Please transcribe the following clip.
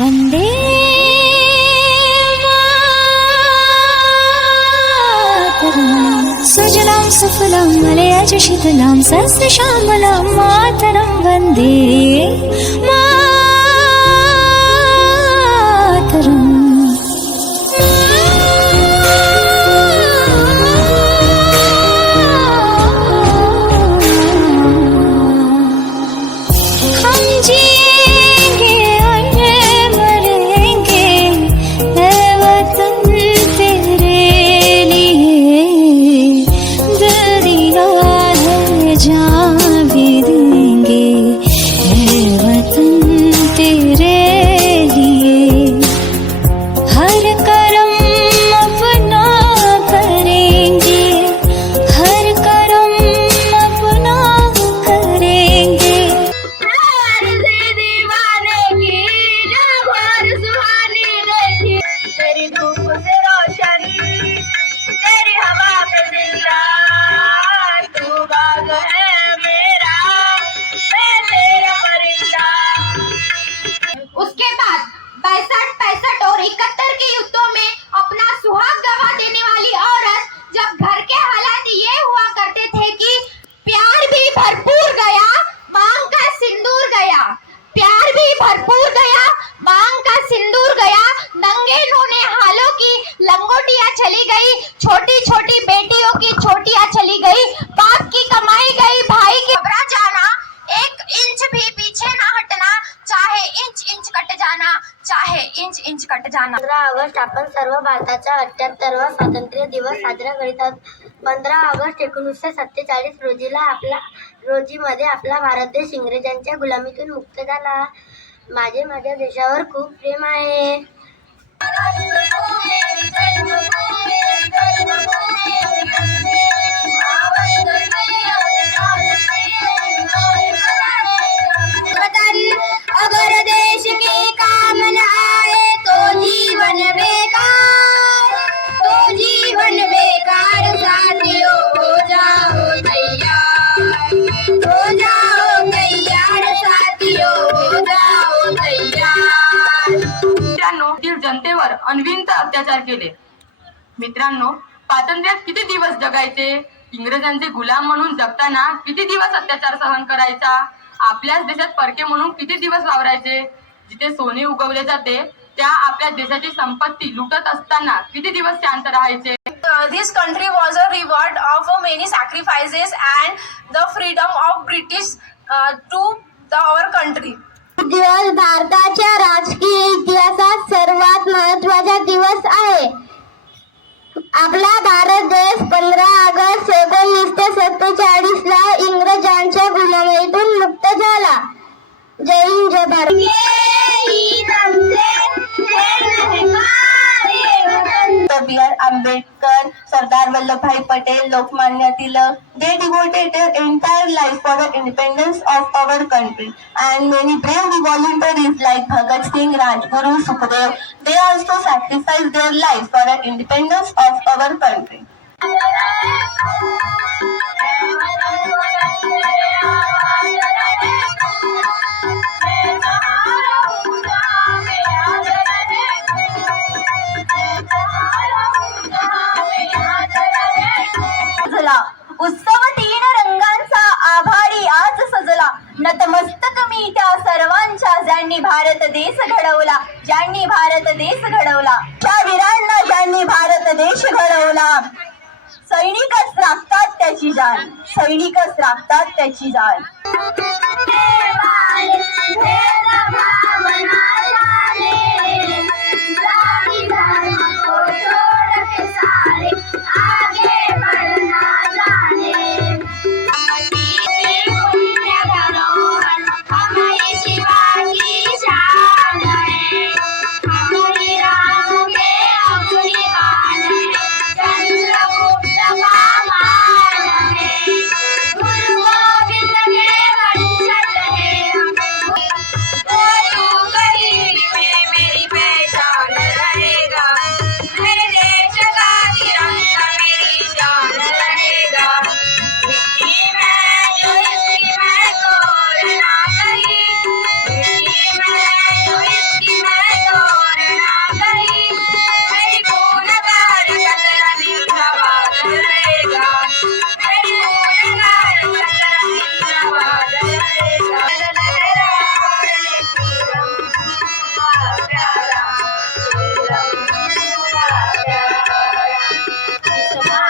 वंदे सुजलां सुफलां मलयज शीतलां सहस्रश्यामलां मातरं वन्दे मातरम्। हम जिएंगे और मरेंगे ऐ वतन तेरे लिए, दिल दिया है जान भी देंगे ऐ वतन तेरे लिए। हर करम अपना करेंगे, हर करम अपना करेंगे। प्यार से दीवाने की जब और सुहानी देखी, तेरी धूप से रोशन तेरी हवा पे जिंदा, तू बाग है मेरा मैं तेरा परिंदा। उसके बाद 62, 65 और 71 के युद्धों में अपना सुहाग गवा देने वाली औरत जब घर के हालात ये हुआ करते थे कि प्यार भी भरपूर गया मांग का सिंदूर गया, प्यार भी भरपूर गया मांग का सिंदूर गया, नंगे नूने हालों की लंगोटियां चली गई, छोटी छोटी बेटियों की छोटियां चली गई, बाप की कमाई गई, भाई की घबरा जाना, 1 इंच भी पीछे ना हटना, चाहे इंच इंच कट जाना, चाहे इंच इंच कट जाना। 15 ऑगस्ट आपण सर्व भारताचा 78वा स्वातंत्र्य दिवस साजरा करीत आहोत. 15 ऑगस्ट 1947 रोजीमध्ये आपला भारत देश इंग्रजांच्या गुलामीतून मुक्त झाला. माझ्या देशावर खूप प्रेम आहे. अगर देश के काम न आए तो जीवन बेकार, तो जीवन बेकार, साथियों हो जाओ तैयार, हो जाओ तैयार, साथियों हो जाओ तैयार। मित्रांनो, जनतेवर अनविंत अत्याचार केले. मित्रांनो, स्वातंत्र्यात किती दिवस जगायचे, इंग्रजांचे गुलाम म्हणून जगताना किती दिवस अत्याचार सहन करायचा, आपल्याच देशात परके म्हणून किती दिवस वावरायचे, जिथे सोने उगवले जाते त्या आपल्या देशाची संपत्ती लुटत असताना किती दिवस शांत राहायचे. This country was a reward of many sacrifices and the freedom of British to our country. दिवस भारताच्या राजकीय इतिहासात सर्वात महत्त्वाचा दिवस आहे. आपला भारत देश 15 ऑगस्ट 1947 ला इंग्रजांच्या गुलामीतून मुक्त झाला. जय हिंद, जय Bharat. B.R. Ambedkar, Sardar Vallabhbhai Patel, Lokmanya Tilak, they devoted their entire life for the independence of our country. And many brave volunteers like Bhagat Singh, Rajguru, Sukhdev, they also sacrificed their lives for the independence of our country. उत्सव 3 रंगांचा आभारी आज सजला, नतमस्तक मी त्या सर्वांच्या ज्यांनी भारत देश घडवला, ज्यांनी भारत देश घडवला, त्या वीरांना ज्यांनी भारत देश घडवला. सैनिकच राखतात त्याची जाण, सैनिकच राखतात त्याची जाण. राष्ट्रभाव